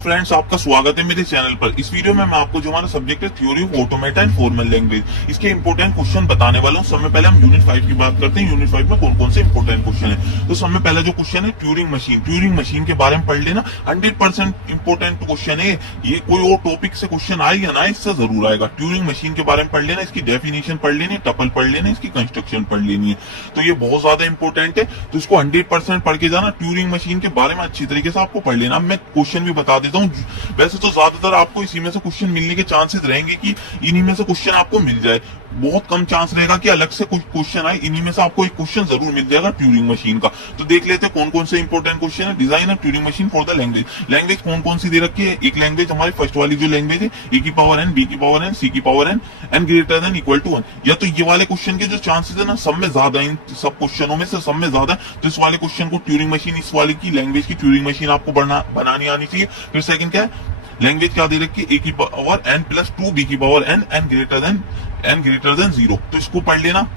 Friends, आपका स्वागत है मेरे चैनल पर। इस वीडियो में मैं आपको जो हमारा सब्जेक्ट है theory of automata and formal language, इसके इंपोर्टेंट क्वेश्चन बताने वाला हूं। सबसे पहले हम यूनिट 5 की बात करते हैं। यूनिट 5 में कौन कौन से इंपोर्टेंट क्वेश्चन है। तो सबसे पहला जो क्वेश्चन है ट्यूरिंग मशीन। ट्यूरिंग मशीन के बारे में पढ़ लेना, 100% इंपोर्टेंट क्वेश्चन है ये। कोई और टॉपिक से क्वेश्चन आए या ना, इससे जरूर आएगा। ट्यूरिंग मशीन के बारे में पढ़ लेना, इसकी डेफिनेशन पढ़ लेनी, टपल पढ़ लेना, इसकी कंस्ट्रक्शन पढ़ लेनी है। तो ये बहुत ज्यादा इंपोर्टेंट है, तो इसको 100% पढ़ के जाना। ट्यूरिंग मशीन के बारे में अच्छी तरीके से आपको पढ़ लेना। मैं क्वेश्चन भी बता देता हूँ। वैसे तो ज्यादातर आपको इसी में से क्वेश्चन मिलने के चांसेस रहेंगे कि इन्हीं में से क्वेश्चन आपको मिल जाए। बहुत कम चांस रहेगा कि अलग से कुछ क्वेश्चन आए। इन्हीं में से आपको एक क्वेश्चन जरूर मिल जाएगा ट्यूरिंग मशीन का। तो देख लेते हैं कौन कौन से इंपोर्टेंट क्वेश्चन है। Design of Turing machine for the language. Language कौन कौन सी दे रखी है। एक लैंग्वेज हमारी फर्स्ट वाली जो लैंग्वेज है, ए की पावर एन, बी की पावर एन, सी की power N and greater than equal to 1। या तो ये वाले क्वेश्चन के जो चांसेस है ना, सब में ज्यादा, इन सब क्वेश्चनों में से सब में ज्यादा, तो इस वाले क्वेश्चन को ट्यूरिंग मशीन, इस वाले की लैंग्वेज की ट्यूरिंग मशीन आपको बनानी आनी चाहिए। फिर सेकंड क्या है, लैंग्वेज क्या दे रखी है, ए की पावर एन प्लस 2, बी की power N and greater than 0। तो इसको पढ़ लेना।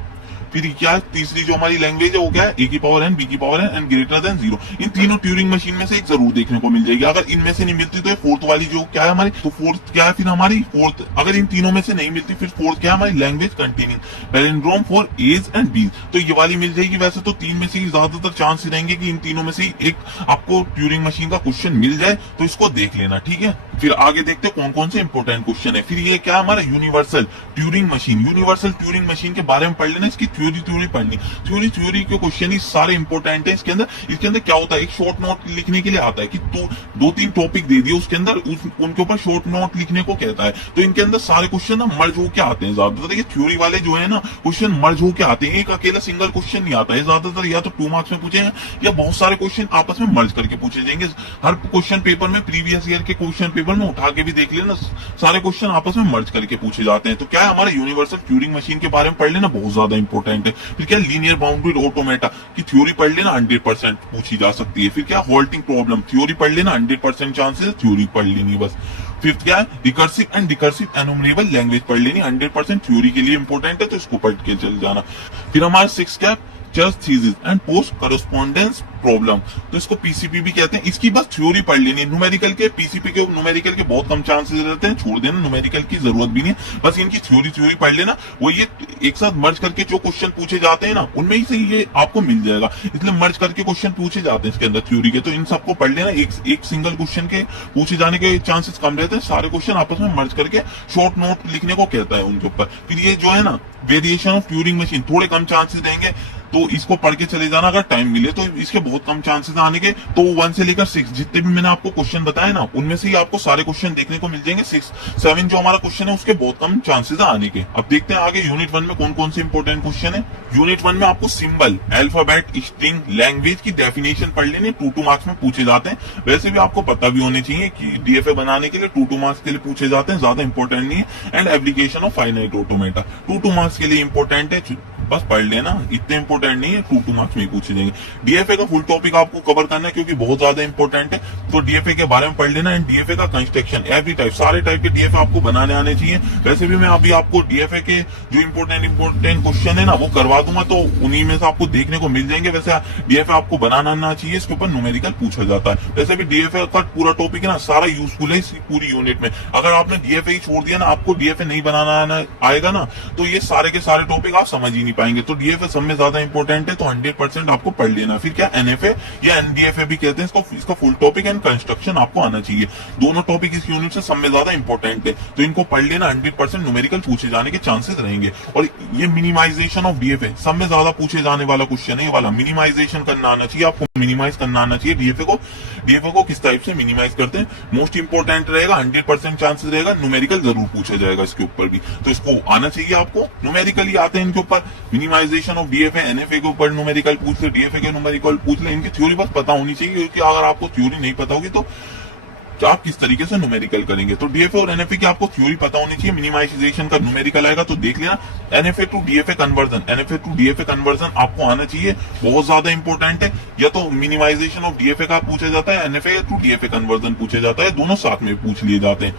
फिर क्या है, तीसरी जो हमारी लैंग्वेज है वो क्या है, ए की पावर एन, बी की power N and greater than 0। इन तीनों ट्यूरिंग मशीन में से एक जरूर देखने को मिल जाएगी। अगर इनमें से नहीं मिलती तो फोर्थ वाली जो क्या है हमारी, तो फोर्थ क्या है फिर हमारी, फोर्थ अगर इन तीनों में से नहीं मिलती फिर फोर्थ क्या है हमारी, language containing palindrome for a's and b's. तो ये वाली मिल जाएगी। वैसे तो तीन में से ही ज्यादातर चांस रहेंगे कि इन तीनों में से एक आपको ट्यूरिंग मशीन का क्वेश्चन मिल जाए, तो इसको देख लेना, ठीक है। फिर आगे देखते कौन कौन से इंपोर्टेंट क्वेश्चन है। फिर ये क्या हमारा universal Turing machine. Universal Turing machine के बारे में पढ़ लेना, इसकी थ्योरी पढ़नी। थ्योरी के क्वेश्चन ही सारे इंपोर्टेंट है। इसके अंदर क्या होता है, एक शॉर्ट नोट लिखने के लिए आता है कि तो 2-3 टॉपिक दे दिए, उसके अंदर उनके ऊपर शॉर्ट नोट लिखने को कहता है। तो इनके अंदर सारे क्वेश्चन ना मर्ज होके आते हैं ज्यादातर। ये थ्योरी वाले जो है ना क्वेश्चन मर्ज होके आते हैं, एक अकेला सिंगल क्वेश्चन नहीं आता है ज्यादातर। या तो 2 मार्क्स में पूछे या बहुत सारे क्वेश्चन आपस में मर्ज करके पूछे जाएंगे। हर क्वेश्चन पेपर में, प्रीवियस ईयर के क्वेश्चन पेपर में उठा के भी देख लेना, सारे क्वेश्चन आपस में मर्ज करके पूछे जाते हैं। तो क्या है, हमारा यूनिवर्सल ट्यूरिंग मशीन के बारे में पढ़ लेना, बहुत ज्यादा इंपॉर्टेंट है। फिर क्या, लीनियर बाउंड्री ऑटोमेटा की थ्योरी पढ़ लेना, 100% पूछी जा सकती है। फिर क्या, हॉल्टिंग प्रॉब्लम थ्योरी पढ़ लेना, 100% चांसेस थ्योरी पढ़ लेनी बस। फिफ्थ क्या है, रिकर्सिव एंड डिकर्सिव एनुमरेबल लैंग्वेज पढ़ लेनी, 100% थ्योरी के लिए इंपॉर्टेंट है, तो इसको पढ़ के चल जाना। फिर हमारा 6 क्या, church thesis and post correspondence problem. तो इसको पीसीपी भी कहते हैं। इसकी बस थ्योरी पढ़ लेनी है। न्यूमेरिकल के, पीसीपी के न्यूमेरिकल के बहुत कम चांसेस रहते हैं, छोड़ देना, न्यूमेरिकल की जरूरत भी नहीं है। बस इनकी थ्योरी पढ़ लेना। वो ये एक साथ मर्ज करके जो क्वेश्चन पूछे जाते हैं ना, उनमें ही से ये आपको मिल जाएगा। इसलिए मर्ज करके क्वेश्चन पूछे जाते हैं इसके अंदर थ्योरी के, तो इन सबको पढ़ लेना। एक सिंगल क्वेश्चन के पूछे जाने के चांसेस कम रहते हैं। सारे क्वेश्चन आपस में मर्ज करके शॉर्ट नोट लिखने को कहता है उनके ऊपर। फिर ये जो है ना, वेरिएशन ऑफ ट्यूरिंग मशीन, थोड़े कम चांसेस रहेंगे, तो इसको पढ़ के चले जाना। अगर टाइम मिले तो इसके बहुत कम चांसेस आने के। तो 1 से लेकर 6 जितने भी मैंने आपको क्वेश्चन बताए ना, उनमें से ही आपको सारे क्वेश्चन देखने को मिल जाएंगे। 6, 7 जो हमारा क्वेश्चन है उसके बहुत कम चांसेस आने के। अब देखते हैं आगे यूनिट 1 में कौन कौन से इंपोर्टेंट क्वेश्चन है। यूनिट 1 में आपको सिंबल, अल्फाबेट, स्ट्रिंग, लैंग्वेज की डेफिनेशन पढ़ लेनी, 2-2 मार्क्स में पूछे जाते हैं। वैसे भी आपको पता भी होने चाहिए कि डीएफए बनाने के लिए 2-2 मार्क्स के लिए पूछे जाते हैं, ज्यादा इंपॉर्टेंट नहीं है। And application of finite automata 2-2 marks के लिए इंपॉर्टेंट है, बस पढ़ लेना, इतने इंपॉर्टेंट नहीं है, 2-2 मार्क्स में ही पूछे जाएंगे। डीएफए का फुल टॉपिक आपको कवर करना है क्योंकि बहुत ज्यादा इंपॉर्टेंट है, तो डीएफए के बारे में पढ़ लेना। एंड डीएफए का कंस्ट्रक्शन, एवरी टाइप, सारे टाइप के डीएफए आपको बनाने आने चाहिए। वैसे भी मैं अभी आपको डीएफए के जो इंपॉर्टेंट क्वेश्चन है ना वो करवा दूंगा, तो उन्हीं में से आपको देखने को मिल जाएंगे। वैसे डीएफए आपको बनाना आना चाहिए, इसके ऊपर न्यूमेरिकल पूछा जाता है। वैसे भी डीएफए का पूरा टॉपिक है ना, सारा यूजफुल है इस पूरी यूनिट में। अगर आपने डीएफए ही छोड़ दिया ना, आपको डीएफए नहीं बनाना आएगा ना, तो ये सारे के सारे टॉपिक आप समझ ही नहीं पाएंगे। तो डीएफए सब में ज्यादा इंपॉर्टेंट है, तो 100% आपको पढ़ लेना। फिर क्या, एनएफए या एनडीएफए भी कहते हैं इसका फुल टॉपिक एंड कंस्ट्रक्शन आपको आना चाहिए। दोनों टॉपिक इस यूनिट से सब में ज्यादा इंपॉर्टेंट है, तो इनको पढ़ लेना। 100% न्यूमेरिकल पूछे जाने के चांसेस रहेंगे। और ये मिनिमाइजेशन ऑफ डीएफए सब में ज्यादा पूछे जाने वाला क्वेश्चन है। ये वाला मिनिमाइजेशन करना आना चाहिए आपको, मिनिमाइज करना आना चाहिए डीएफए को किस टाइप से मिनिमाइज करते हैं, मोस्ट इंपॉर्टेंट रहेगा। 100% चांसेस रहेगा, न्यूमेरिकल जरूर पूछा जाएगा इसके ऊपर भी, तो इसको आना चाहिए आपको। न्यूमेरिकल आते हैं इनके ऊपर, मिनिमाइजेशन ऑफ डीएफए, एनएफए के ऊपर न्यूमेरिकल पूछ ले, डीएफए के न्यूमेरिकल पूछ ले। इनकी थ्योरी बस पता होनी चाहिए, क्योंकि अगर आपको थ्योरी नहीं पता होगी तो आप किस तरीके से न्यूमेरिकल करेंगे। तो डीएफए और एनएफए की आपको थ्योरी पता होनी चाहिए। मिनिमाइजेशन का न्यूमेरिकल आएगा तो देख लेना। एनएफए टू डीएफए कन्वर्जन आपको आना चाहिए, बहुत ज्यादा इंपॉर्टेंट है। या तो मिनिमाइजेशन ऑफ डीएफए का पूछा जाता है, एनएफए टू डीएफए कन्वर्जन पूछा जाता है, दोनों साथ में पूछ लिए जाते हैं।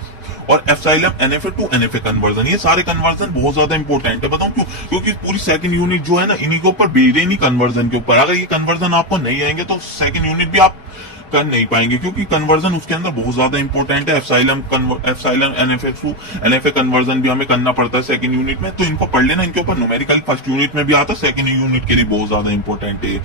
और epsilon NFA to NFA conversion, ये सारे कन्वर्जन बहुत ज्यादा इंपॉर्टेंट है। बताऊं क्यों, क्योंकि पूरी सेकंड यूनिट जो है ना, इन्हीं के ऊपर बेस्ड है, इन्हीं कन्वर्जन के ऊपर। अगर ये कन्वर्जन आपको नहीं आएंगे तो सेकंड यूनिट भी आप कर नहीं पाएंगे, क्योंकि कन्वर्जन उसके अंदर बहुत ज्यादा इंपॉर्टेंट है। एप्सिलॉन एनएफए कन्वर्जन भी हमें करना पड़ता है सेकंड यूनिट में, तो इनको पढ़ लेना। इनके ऊपर न्यूमेरिकल फर्स्ट यूनिट में भी आता है, सेकंड यूनिट के लिए बहुत ज्यादा इंपॉर्टेंट है।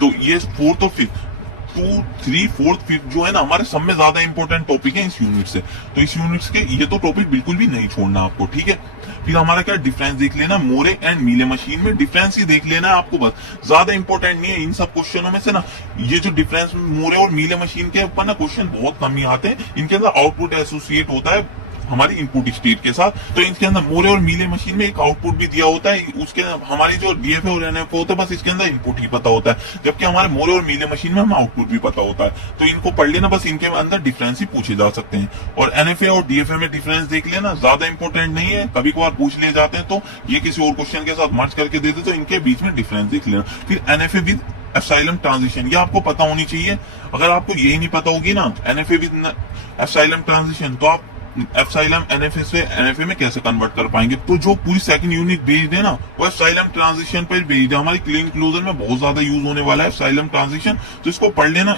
तो ये फोर्थ और फिफ्थ, 2, 3, 4, 5 जो है ना हमारे सब में ज्यादा इंपॉर्टेंट टॉपिक है इस यूनिट से। तो इस यूनिट के ये तो टॉपिक बिल्कुल भी नहीं छोड़ना आपको, ठीक है। फिर हमारा क्या डिफरेंस देख लेना, मोरे एंड मीले मशीन में डिफरेंस ही देख लेना है आपको, बस ज्यादा इंपॉर्टेंट नहीं है इन सब क्वेश्चनों में से ना। ये जो डिफरेंस मोरे और मीले मशीन के ऊपर ना क्वेश्चन बहुत कम ही आते हैं, इनके अंदर आउटपुट एसोसिएट होता है हमारी इनपुट स्टेट के साथ। तो इसके अंदर मोरे और मीले मशीन में एक आउटपुट भी दिया होता है, उसके हमारी जो डीएफए और एनएफए होता है बस इसके अंदर इनपुट ही पता होता है, जबकि हमारे मोरे और मीले मशीन में हमें आउटपुट भी पता होता है। तो इनको पढ़ लेना, बस इनके अंदर डिफरेंस ही पूछे जा सकते हैं। और एनएफए और डीएफए में डिफरेंस देख लेना, ज्यादा इंपॉर्टेंट नहीं है, कभी कभार पूछ लिए जाते हैं, तो ये किसी और क्वेश्चन के साथ मर्ज करके देते, तो इनके बीच में डिफरेंस देख लेना। फिर एनएफए विद एप्सिलॉन ट्रांजिशन, ये आपको पता होनी चाहिए। अगर आपको यही नहीं पता होगी ना एनएफए विद एप्सिलॉन ट्रांजिशन, तो आप एप्सिलॉन एनएफए से एनएफए में कैसे कन्वर्ट कर पाएंगे। तो जो पूरी सेकंड यूनिट भेज देना वो एप्सिलॉन ट्रांजिशन पर भेज दे। हमारी क्लीन क्लोजर में बहुत ज्यादा यूज होने वाला है एप्सिलॉन ट्रांजिशन, तो इसको पढ़ लेना।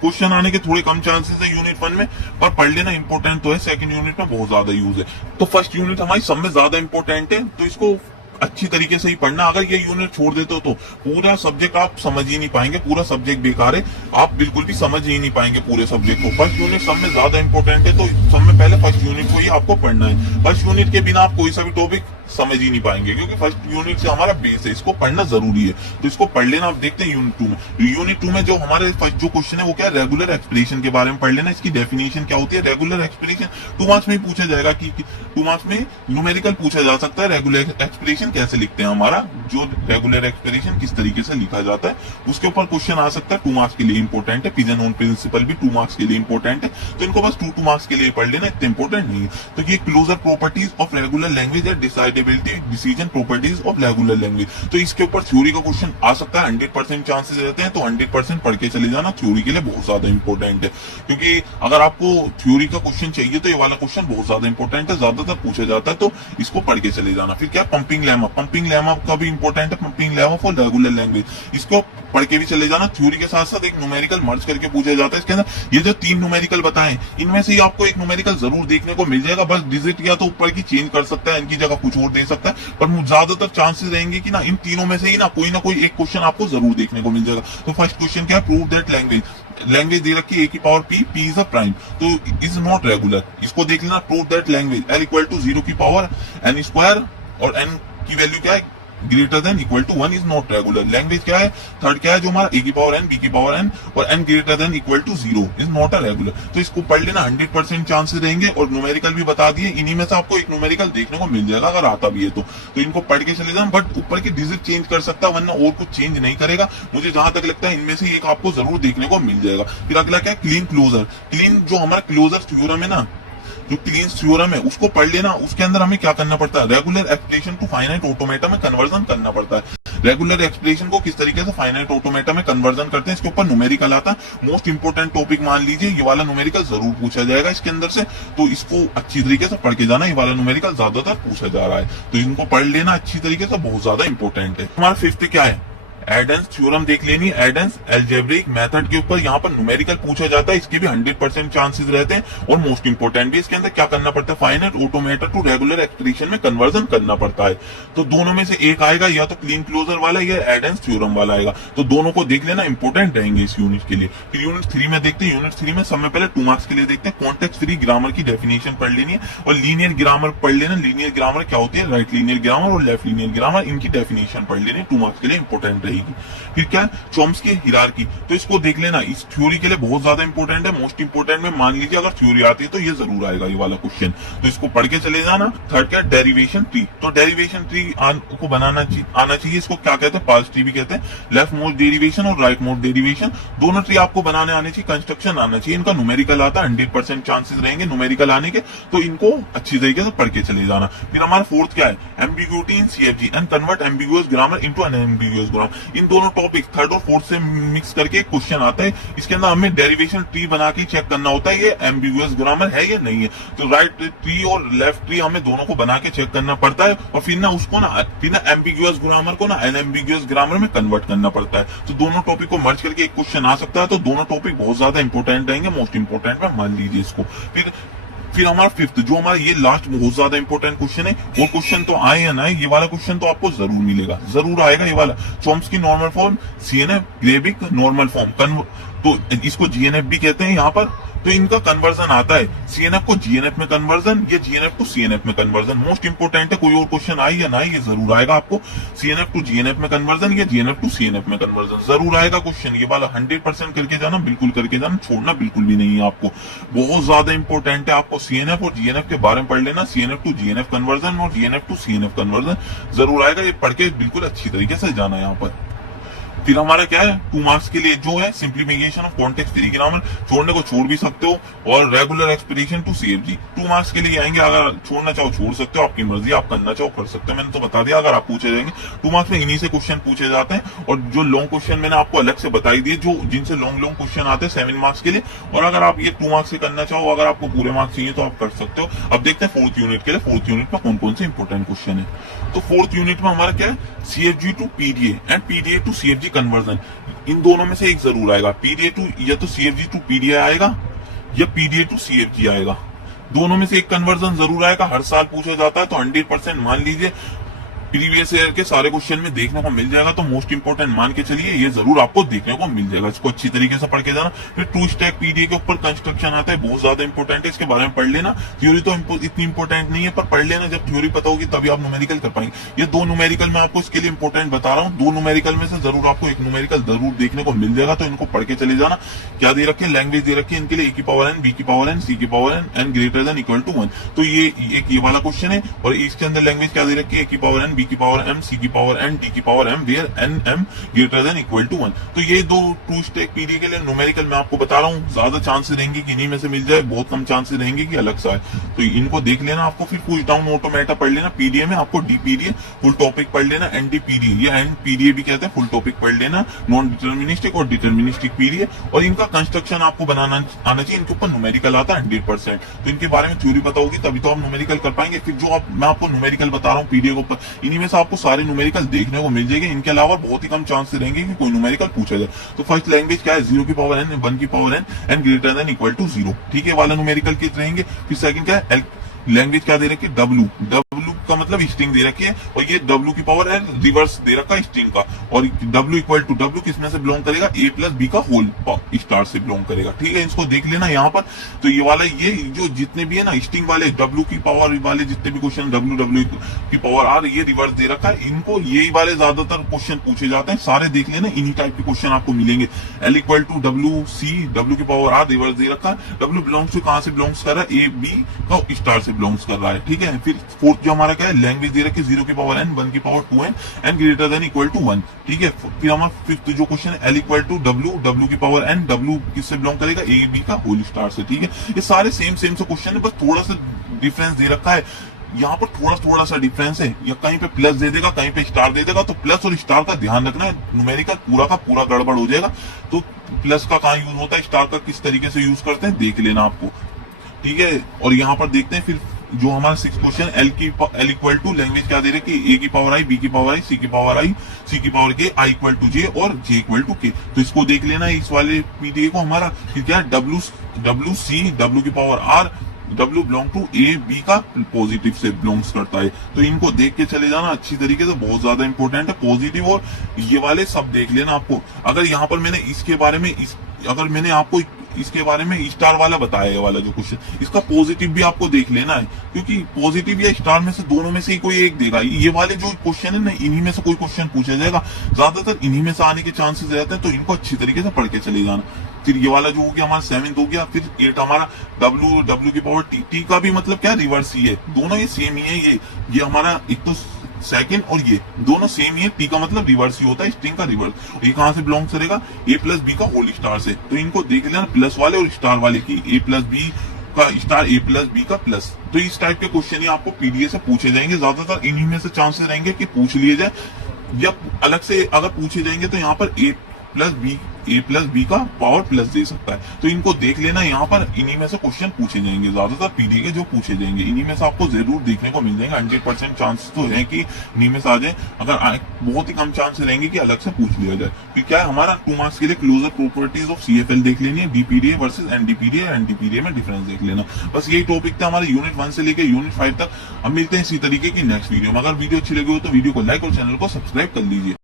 क्वेश्चन आने के थोड़े कम चांसेस है यूनिट 1 में, पर पढ़ लेना, इंपॉर्टेंट तो है, सेकंड यूनिट में बहुत ज्यादा यूज है। तो फर्स्ट यूनिट हमारी सब में ज्यादा इंपॉर्टेंट है, तो इसको अच्छी तरीके से ही पढ़ना। अगर ये यूनिट छोड़ देते हो तो पूरा सब्जेक्ट आप समझ ही नहीं पाएंगे, पूरा सब्जेक्ट बेकार है, आप बिल्कुल भी समझ ही नहीं पाएंगे पूरे सब्जेक्ट को। फर्स्ट यूनिट सब में ज्यादा इंपॉर्टेंट है, तो सब में पहले फर्स्ट यूनिट को ही आपको पढ़ना है। फर्स्ट यूनिट के बिना आप कोई सा भी टॉपिक समझ ही नहीं पाएंगे, क्योंकि फर्स्ट यूनिट से हमारा बेस है, इसको पढ़ना जरूरी है। तो इसको पढ़ लेना। आप देखते हैं यूनिट 2 में, यूनिट 2 में जो हमारे फर्स्ट जो क्वेश्चन है वो क्या है, रेगुलर एक्सप्रेशन के बारे में पढ़ लेना। इसकी डेफिनेशन क्या होती है, रेगुलर एक्सप्रेशन 2 मार्क्स में पूछा जाएगा कि 2 मार्क्स में न्यूमेरिकल पूछा जा सकता है, रेगुलर एक्सप्रेशन कैसे लिखते हैं, हमारा जो रेगुलर एक्सप्रेशन किस तरीके से लिखा जाता है, उसके ऊपर क्वेश्चन आ सकता है। 2 मार्क्स के लिए इंपॉर्टेंट है। पिजन प्रिंसिपल भी 2 मार्क्स के लिए इंपॉर्टेंट है, तो इनको बस 2 मार्क्स के लिए पढ़ लेना, इतना इंपॉर्टेंट नहीं है। तो ये closure properties of regular language है, decidability decision properties of regular language, तो इसके ऊपर थ्योरी का क्वेश्चन आ सकता है। 100% चांसेस रहते हैं, तो 100% पढ़ के चले जाना, थ्योरी के लिए बहुत ज्यादा इंपॉर्टेंट है। क्योंकि अगर आपको थ्योरी का क्वेश्चन चाहिए तो ये वाला क्वेश्चन बहुत ज्यादा इंपॉर्टेंट है, ज्यादातर पूछा जाता है, तो इसको पढ़ के चले जाना। फिर क्या, पंपिंग लेमा, पंपिंग लेमा का भी इंपॉर्टेंट है, pumping lemma for regular language, इसको पढ़ के भी चले जाना। थ्योरी के साथ साथ एक न्यूमेरिकल मर्ज करके पूछा जाता है इसके अंदर। ये जो 3 न्यूमेरिकल बताएं, इनमें से ही आपको एक न्यूमेरिकल जरूर देखने को मिल जाएगा, बस डिजिट या तो ऊपर की चेंज कर सकता है, इनकी जगह कुछ और दे सकता है, पर ज्यादातर चांसेस रहेंगे कि ना इन तीनों में से ही ना कोई एक क्वेश्चन आपको जरूर देखने को मिल जाएगा। तो फर्स्ट क्वेश्चन क्या है, प्रूव दैट लैंग्वेज दे रखी है a की power p is a prime, तो इज नॉट रेगुलर, इसको देख लेना। Prove that language l equal to 0 की पावर n स्क्वायर और n की वैल्यू क्या है, greater than equal to 1 is not regular. Language क्या है, थर्ड क्या है, जो हमारा a की पावर n, b की पावर n और n greater than equal to 0 is not a regular. तो इसको पढ़ लेना, 100% चांसेस रहेंगे। और न्यूमेरिकल भी बता दिए, इन्हीं में से आपको एक न्यूमेरिकल देखने को मिल जाएगा अगर आता भी है तो इनको पढ़ के चले जाना। बट ऊपर की डिजिट चेंज कर सकता है, वरना और कुछ चेंज नहीं करेगा। मुझे जहां तक लगता है इनमें से एक आपको जरूर देखने को मिल जाएगा। फिर अगला क्या है, क्लीन क्लोजर। क्लीन जो हमारा क्लोजर थ्योरम है ना, जो क्लीन थ्योरम है उसको पढ़ लेना। उसके अंदर हमें क्या करना पड़ता है, regular expression to finite automata में कन्वर्जन करना पड़ता है। रेगुलर एक्सप्रेशन को किस तरीके से फाइनाइट ऑटोमेटा में कन्वर्जन करते हैं, इसके ऊपर न्यूमेरिकल आता है। मोस्ट इंपोर्टेंट टॉपिक मान लीजिए, ये वाला न्यूमेरिकल जरूर पूछा जाएगा इसके अंदर से, तो इसको अच्छी तरीके से पढ़ के जाना। ये वाला न्यूमेरिकल ज्यादातर पूछा जा रहा है, तो इनको पढ़ लेना अच्छी तरीके से, बहुत ज्यादा इंपॉर्टेंट है। हमारा फिफ्थ क्या है, एडेंस थ्योरम देख लेनी। एडेंस एल्जेब्रिक मेथड के ऊपर यहाँ पर न्यूमेरिकल पूछा जाता है, इसके भी 100% चांसेस रहते हैं और मोस्ट इंपोर्टेंट भी। इसके अंदर क्या करना पड़ता है, finite automata to regular expression में कन्वर्जन करना पड़ता है। तो दोनों में से एक आएगा, या तो क्लीन क्लोजर वाला या एडेंस थ्योरम वाला आएगा, तो दोनों को देख लेना, इंपॉर्टेंट रहेंगे इस यूनिट के लिए। फिर यूनिट 3 में देखते हैं। यूनिट 3 में सब में पहले 2 मार्क्स के लिए देखते हैं, कॉन्टेक्स्ट फ्री ग्रामर की डेफिनेशन पढ़ लेनी है और लीनियर ग्रामर पढ़ लेना। लीनियर ग्रामर क्या होती है, राइट लीनियर ग्रामर और लेफ्ट लीनियर ग्रामर, इनकी डेफिनेशन पढ़ लेनी, 2 मार्क्स के लिए इंपॉर्टेंट रहेगी। फिर क्या, चॉम्स्की हिरार्की, तो इसको देख लेना, इस थ्योरी के लिए बहुत ज्यादा इंपॉर्टेंट है। मोस्ट इंपॉर्टेंट में मान लीजिए अगर थ्योरी आती है तो ये जरूर आएगा ये वाला क्वेश्चन, तो इसको पढ़ के चले जाना। थर्ड क्या, डेरिवेशन ट्री, तो डेरिवेशन ट्री को बनाना आना चाहिए। इसको क्या कहते हैं, पार्स ट्री भी कहते हैं। लेफ्ट मोड डेरिवेशन और राइट मोड डेरिवेशन दोनों ट्री आपको बनाने आने चाहिए, कंस्ट्रक्शन आना चाहिए। इनका न्यूमेरिकल आता है, 100% चांसेस रहेंगे न्यूमेरिकल आने के, तो इनको अच्छी तरीके से पढ़ के चले जाना। फिर हमारा फोर्थ क्या है, ambiguity in CFG and convert ambiguous grammar into unambiguous grammar. इन दोनों टॉपिक थर्ड और फोर्थ से मिक्स करके एक क्वेश्चन आता है। इसके अंदर हमें डेरिवेशन ट्री बना के चेक करना होता है ये एम्बिगुअस ग्रामर है या नहीं है। तो राइट ट्री और लेफ्ट ट्री हमें दोनों को बना के चेक करना पड़ता है और फिर ना उसको ना एम्बिगुअस ग्रामर को ना अनएम्बिगुअस ग्रामर में कन्वर्ट करना पड़ता है। तो दोनों टॉपिक को मर्ज करके एक क्वेश्चन आ सकता है। तो दोनों टॉपिक बहुत ज्यादा इंपॉर्टेंट रहेंगे, मोस्ट इंपॉर्टेंट में मान लीजिए इसको। फिर हमारा फिफ्थ जो हमारा ये लास्ट बहुत ज्यादा इंपॉर्टेंट क्वेश्चन है, वो क्वेश्चन तो आए या ना आए, ये वाला क्वेश्चन तो आपको जरूर मिलेगा, जरूर आएगा ये वाला। Chomsky normal form, CNF Gravik normal form, तो इसको जीएनएफ भी कहते हैं यहाँ पर। तो इनका कन्वर्जन आता है सीएनएफ को जीएनएफ में कन्वर्जन या जीएनएफ को सीएनएफ में कन्वर्जन। मोस्ट इंपोर्टेंट है, कोई और क्वेश्चन आए या ना आए ये जरूर आएगा आपको। सीएनएफ टू जीएनएफ में कन्वर्जन या जीएनएफ टू सीएनएफ में कन्वर्जन जरूर आएगा क्वेश्चन। ये वाला 100% करके जाना, बिल्कुल करके जाना, छोड़ना बिल्कुल भी नहीं है आपको। बहुत ज्यादा इंपॉर्टेंट है, आपको सीएनएफ और जीएनएफ के बारे में पढ़ लेना। सीएनएफ टू जीएनएफ कन्वर्जन और जीएनएफ टू सीएनएफ कन्वर्जन जरूर आएगा, ये पढ़ के बिल्कुल अच्छी तरीके से जाना है यहाँ पर। फिर हमारा क्या है 2 मार्क्स के लिए जो है simplification of context free grammar, छोड़ने को छोड़ भी सकते हो, और regular expression to CFG 2 marks के लिए आएंगे। अगर छोड़ना चाहो छोड़ सकते हो, आपकी मर्जी, आप करना चाहो कर सकते हो। मैंने तो बता दिया अगर आप पूछे जाएंगे 2 मार्क्स में इन्हीं से क्वेश्चन पूछे जाते हैं। और जो लॉन्ग क्वेश्चन मैंने आपको अलग से बताई दिए, जो जिनसे लॉन्ग क्वेश्चन आते हैं 7 मार्क्स के लिए। और अगर आप ये 2 मार्क्स से करना चाहो, अगर आपको पूरे मार्क्स चाहिए तो आप कर सकते हो। अब देखते हैं 4th यूनिट के लिए, 4th यूनिट में कौन कौन से इंपोर्टेंट क्वेश्चन है। तो 4th यूनिट में हमारा क्या है CFG to PDA and PDA to CFG conversion. इन दोनों में से एक जरूर आएगा, पीडीए टू या तो सीएफजी टू पीडीए आएगा या पीडीए टू सीएफजी आएगा। दोनों में से एक कन्वर्जन जरूर आएगा, हर साल पूछा जाता है। तो 100% मान लीजिए प्रीवियस ईयर के सारे क्वेश्चन में देखने को मिल जाएगा। तो मोस्ट इंपोर्टेंट मान के चलिए ये जरूर आपको देखने को मिल जाएगा, इसको अच्छी तरीके से पढ़ के जाना। फिर 2 स्टैक पीडीए के ऊपर कंस्ट्रक्शन आता है, बहुत ज्यादा इंपॉर्टेंट है, इसके बारे में पढ़ लेना। थ्योरी तो इतनी इंपॉर्टेंट नहीं है, पर पढ़ लेना, जब थ्योरी पता होगी तभी आप न्यूमेरिकल कर पाएंगे। ये 2 न्यूमेरिकल मैं आपको इसके लिए इंपॉर्टेंट बता रहा हूँ। 2 न्यूमेरिकल में से जरूर आपको एक न्यूमेरिकल जरूर देखने को मिल जाएगा, तो इनको पढ़ के चले जाना। क्या दे रखे, लैंग्वेज दे रखी है इनके लिए ए की पावर एन, बी की पावर एन, सी की power N, N greater than equal to 1। तो ये एक ये वाला क्वेश्चन है। और इसके अंदर लैंग्वेज क्या दे रखी है, ए की पावर एन, बी की पावर एम, सी की पावर एन, डी की power M, where N M greater than equal to 1। तो ये 2 स्टेक पीडीए के लिए न्यूमेरिकल मैं आपको बता रहा हूँ। ज्यादा चांसेस रहेंगे कि इन्हीं में से मिल जाए, बहुत कम चांसेस रहेंगे कि अलग सा है। तो इनको देख लेना आपको। फिर पुश डाउन ऑटोमेटा पढ़ लेना। पीडीए में आपको डीपीडीए फुल टॉपिक पढ़ लेना, एनडीपीडीए या एनपीडीए भी कहते हैं, फुल टॉपिक पढ़ लेना। नॉन डिटर्मिनिस्टिक और डिटर्मिनिस्टिक पीडीए, और इनका कंस्ट्रक्शन आपको बनाना आना चाहिए। इनके ऊपर न्यूमेरिकल आता है 100%। तो इनके बारे में थ्योरी पता होगी तभी तो आप न्यूमेरिकल कर पाएंगे। फिर जो मैं आपको न्यूमेरिकल बता रहा हूँ पीडीए के ऊपर, इन्हीं में से आपको सारे न्यूमेरिकल देखने को मिल जाएंगे। इनके अलावा बहुत ही कम चांसेस रहेंगे कि कोई न्यूमेरिकल पूछा जाए। तो फर्स्ट लैंग्वेज क्या है, 0 की पावर एन, 1 की power N, N greater than equal to 0, ठीक है, वाला न्यूमेरिकल किस रहेंगे। फिर सेकंड क्या है, लैंग्वेज क्या दे रखी है, डब्ल्यू, डब्ल्यू का मतलब स्ट्रिंग दे रखी है, और ये डब्ल्यू की पावर है रिवर्स दे रखा है स्ट्रिंग का। और डब्ल्यू इक्वल टू डब्ल्यू किस में से बिलोंग करेगा, ए प्लस बी का होल स्टार से बिलोंग करेगा, ठीक है। इसको देख लेना यहाँ पर। तो ये वाला ये जो जितने भी है ना स्ट्रिंग वाले डब्ल्यू की पावर वाले जितने भी क्वेश्चन डब्ल्यू डब्ल्यू की पावर आर ये रिवर्स दे रखा है, इनको यही वाले ज्यादातर क्वेश्चन पूछे जाते हैं। सारे देख लेना, इन्हीं टाइप के क्वेश्चन आपको मिलेंगे। L equal to W C, W की पावर आर रिवर्स दे रखा है। डब्ल्यू बिलोंग्स टू कहां से बिलोंग्स कर रहा है, ए बी का स्टार से बिलोंग्स कर रहा है, ठीक है। फिर फोर्थ जो हमारा क्या है, लैंग्वेज दे रखी है 0 की पावर एन, 1 की power 2 N, N greater than equal to 1, ठीक है। फिर हमारा फिफ्थ जो क्वेश्चन है, L equal to W, W की पावर एन, डब्ल्यू किससे बिलोंग करेगा, ए बी का होल स्टार से, ठीक है। ये सारे सेम से क्वेश्चन है, बस थोड़ा सा डिफरेंस दे रखा है यहाँ पर, थोड़ा सा डिफरेंस है। या कहीं पे प्लस दे देगा, कहीं पे स्टार दे देगा। तो प्लस और स्टार का ध्यान रखना है, न्यूमेरिकल पूरा का पूरा गड़बड़ हो जाएगा। तो प्लस का कहाँ यूज होता है, स्टार का किस तरीके से यूज करते हैं देख लेना आपको, ठीक है। और यहाँ पर देखते हैं फिर जो हमारा 6 question, L equal to language क्या दे रहे कि ए की पावर आई, बी की पावर आई, सी की पावर आई, सी की पावर के, आई इक्वल टू जे और जे इक्वल टू के। तो इसको देख लेना इस वाले पीडीए को हमारा। फिर क्या है, डब्ल्यू सी, डब्ल्यू की power R, W belong to A B का पॉजिटिव से बिलोंग्स करता है। तो इनको देख के चले जाना अच्छी तरीके से, बहुत ज्यादा इंपॉर्टेंट है पॉजिटिव। और ये वाले सब देख लेना आपको। अगर यहाँ पर मैंने इसके बारे में अगर मैंने आपको इसके बारे में स्टार वाला बताया, ये वाला जो क्वेश्चन, इसका पॉजिटिव भी आपको देख लेना है, क्योंकि पॉजिटिव या स्टार में से दोनों में से ही कोई एक देगा। ये वाले जो क्वेश्चन है ना, इन्हीं में से कोई क्वेश्चन पूछा जाएगा, ज्यादातर इन्हीं में से आने के चांसेस रहते हैं। तो इनको अच्छी तरीके से पढ़ के चले जाना। फिर ये वाला जो हो गया हमारा 7th हो गया। फिर 8 हमारा डब्ल्यू की पावर टी का भी मतलब क्या, रिवर्स ही है, दोनों ये सेम ही है। ये हमारा एक तो सेकंड और ये दोनों सेम ही है। टी का मतलब रिवर्स ही होता है, स्ट्रिंग का रिवर्स। ये कहां से बिलोंग करेगा, ए प्लस बी का होल स्टार से। तो इनको देख लेना, प्लस वाले और स्टार वाले की, ए प्लस बी का स्टार, ए प्लस बी का प्लस। तो इस टाइप के क्वेश्चन ही आपको पीडीए से पूछे जाएंगे, ज्यादातर इन्हीं में से चांसेस रहेंगे कि पूछ लिए जाए। या अलग से अगर पूछे जाएंगे तो यहाँ पर ए प्लस बी का पावर प्लस दे सकता है। तो इनको देख लेना, यहाँ पर इन्हीं में से क्वेश्चन पूछे जाएंगे, ज्यादातर पीडी के जो पूछे जाएंगे इन्हीं में से आपको जरूर देखने को मिल जाएंगे। 100% चांस तो है कि इन्हीं में से आ जाए, अगर बहुत ही कम चांस रहेंगे कि अलग से पूछ लिया जाए। क्योंकि क्या है, हमारा 2 मार्क्स के लिए क्लोजर प्रॉपर्टीज ऑफ सीएफएल देख लेनी है, डीपीडीए वर्सेज एनडीपीडीए, एनडीपीडीए में डिफरेंस देख लेना। बस यही टॉपिक था हमारे यूनिट 1 से लेकर यूनिट 5 तक। अब मिलते हैं इसी तरीके की नेक्स्ट वीडियो में। अगर वीडियो अच्छी लगी हो तो वीडियो को लाइक और चैनल को सब्सक्राइब कर लीजिए।